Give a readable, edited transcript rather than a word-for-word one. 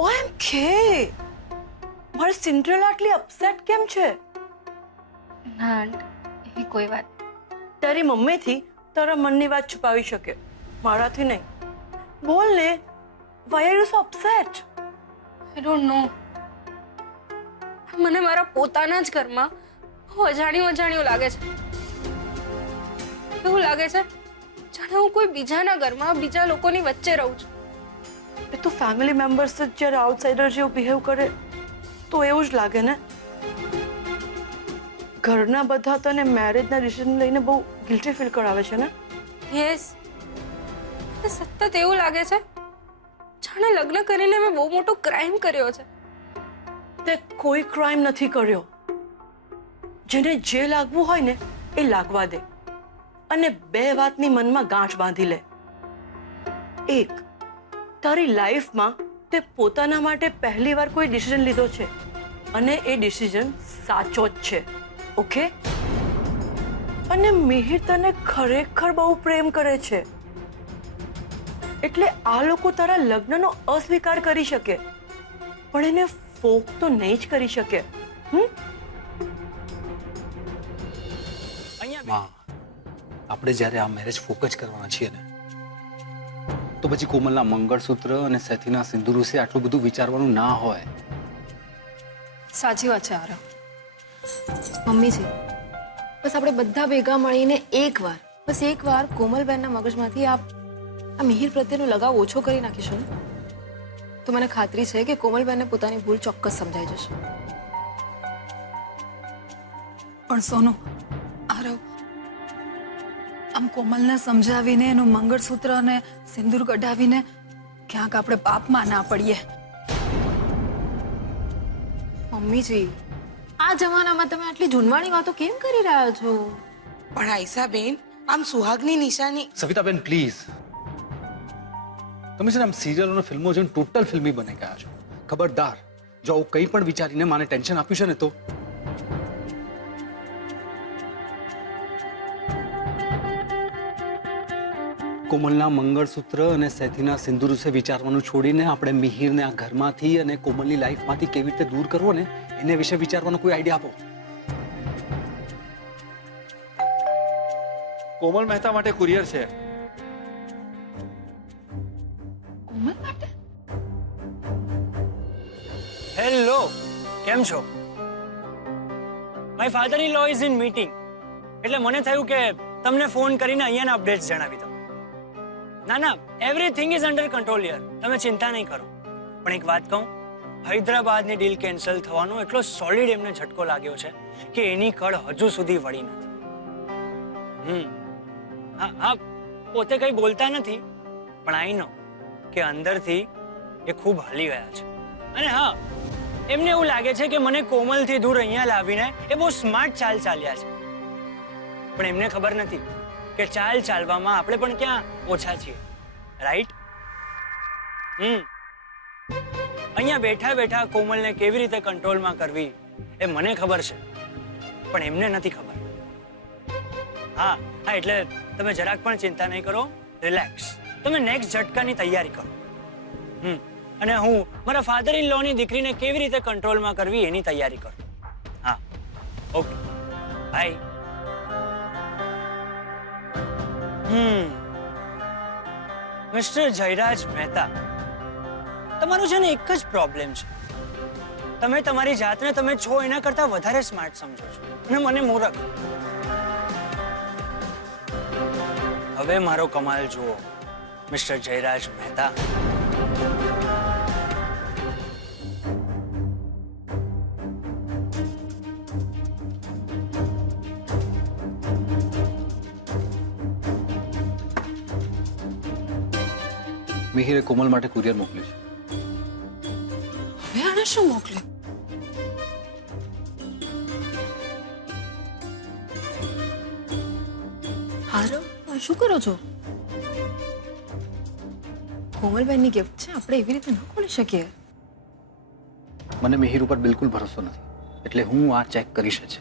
OMG! મારી Cinderella આટલી upset કેમ છે? ના એવી કોઈ વાત. તારી મમ્મીથી તારા મનની વાત છુપાવી શકે, મારાથી નહીં. બોલ ને, why are you so upset? I don't know. મને મારા પોતાના જ ઘરમાં અજાણ્યું લાગે છે. એવું લાગે છે જાણે હું કોઈ બીજાના ઘરમાં બીજા લોકોની વચ્ચે રહું છું. એ તો ફેમિલી મેમ્બર્સ જ જ્યારે આઉટસાઇડર જેવું બિહેવ કરે તો એવું જ લાગે ને. ઘરના બધા તને મેરેજના ડિસિઝન લઈને બહુ ગિલ્ટી ફીલ કરાવે છે ને? યસ. સતત એવું લાગે છે જાણે લગ્ન કરીને મેં બહુ મોટો ક્રાઇમ કર્યો છે. તે કોઈ ક્રાઇમ નથી કર્યો. જેને જે લાગવું હોય ને એ લાગવા દે અને બે વાતની મનમાં ગાંઠ બાંધી લે. એક, તારી લાઈફમાં તે પોતાના માટે પહેલીવાર કોઈ ડિસિઝન લીધો છે અને એ ડિસિઝન સાચો જ છે. ઓકે? અને મિહિર તને ખરેખર બહુ પ્રેમ કરે છે, એટલે આ લોકો તારા લગ્નનો અસ્વીકાર કરી શકે પણ એને ફોક તો નહીં જ કરી શકે. આપણે જ્યારે આ મેરેજ ફોકસ કરવાના છીએ ને તો પછી કોમલના મંગળસૂત્ર અને સેથીના સિંદૂર વિશે આટલું બધું વિચારવાનું ના હોય. સાચી વાત છે આરવ. મમ્મીજી, બસ આપણે બધા ભેગા મળીને એકવાર કોમલબેનના મગજમાંથી આ મિહિર પ્રત્યેનો લગાવ ઓછો કરી નાખીશું ને તો મને ખાતરી છે કે કોમલબેનને પોતાની ભૂલ ચોક્કસ સમજાઈ જશે. પણ સોનુ, આરવ આમ કોમલને સમજાવીને એનું મંગળસૂત્ર અને સિંદૂર કઢાવીને ક્યાંક આપણે પાપમાં ના પડીએ. મમ્મીજી, આ જમાનામાં તમે આટલી જૂનવાણી વાતો કેમ કરી રહ્યા છો? પણ આયશા બેન, આમ સુહાગની નિશાની. સવિતાબેન પ્લીઝ, તમે છે ને આમ સિરિયલ અને ફિલ્મો જોઈને ટોટલ ફિલ્મી બની ગયા છો. ખબરદાર, જો આવું કંઈ પણ વિચારીને મને ટેન્શન આપ્યું છે ને તો કોમલના મંગળસૂત્ર અને સેથીના સિંદૂર વિશે વિચારવાનું છોડીને આપણે મિહિરને આ ઘરમાંથી અને કોમલની લાઈફમાંથી કેવી રીતે દૂર કરવો ને એને વિશે વિચારવાનો કોઈ આઈડિયા આપો. કોમલ મહેતા માટે કુરિયર છે. કોમલ માટે? હેલો, કેમ છો? My father in law is in meeting, એટલે મને થયું કે તમને ફોન કરીને અહીંયાના અપડેટ્સ જણાવી દઉં. ના, એવરીથિંગ ઇઝ અંડર કંટ્રોલ યાર, તમે ચિંતા નહીં કરો. પણ એક વાત કહું, હૈદરાબાદની ડીલ કેન્સલ થવાનો એટલો સોલિડ એમને ઝટકો લાગ્યો છે કે એની કળ હજુ સુધી વળી નથી. હા, પોતે કંઈ બોલતા નથી પણ આઈ નો કે અંદરથી એ ખૂબ હલી ગયા છે. અને હા, એમને એવું લાગે છે કે મને કોમલથી દૂર અહીંયા લાવીને એ બહુ સ્માર્ટ ચાલ ચાલ્યા છે. પણ એમને ખબર નથી કે ચાલ ચાલવામાં આપણે પણ ક્યાં ઓછા છીએ, રાઈટ? અહીંયા બેઠા બેઠા કોમલને કેવી રીતે કંટ્રોલમાં કરવી એ મને ખબર છે પણ એમને નથી ખબર. હા, એટલે તમે જરાક પણ ચિંતા નહીં કરો, રિલેક્સ. તમે નેક્સ્ટ ઝટકાની તૈયારી કરો. અને હું મારા ફાધર ઇન લોની દીકરીને કેવી રીતે કંટ્રોલમાં કરવી એની તૈયારી કરું. હા, okay, bye. Mister Jayraj Mehta, તમારું છે ને એક જ પ્રોબ્લેમ છે. તમે તમારી જાતને તમે છો એના કરતા વધારે સ્માર્ટ સમજો છો અને મને મૂર્ખ. હવે મારો કમાલ જુઓ મિસ્ટર જયરાજ મહેતા. મિહિરે કોમલ માટે કુરિયર મોકલ્યું છે. હવે આને શું મોકલ્યું? આરવ, શું કરો છો? કોમલબેનની ગિફ્ટ છે, આપણે એવી રીતે ન ખોલી શકીએ. મને મિહિર ઉપર બિલકુલ ભરોસો નથી, એટલે હું આ ચેક કરીશ જ.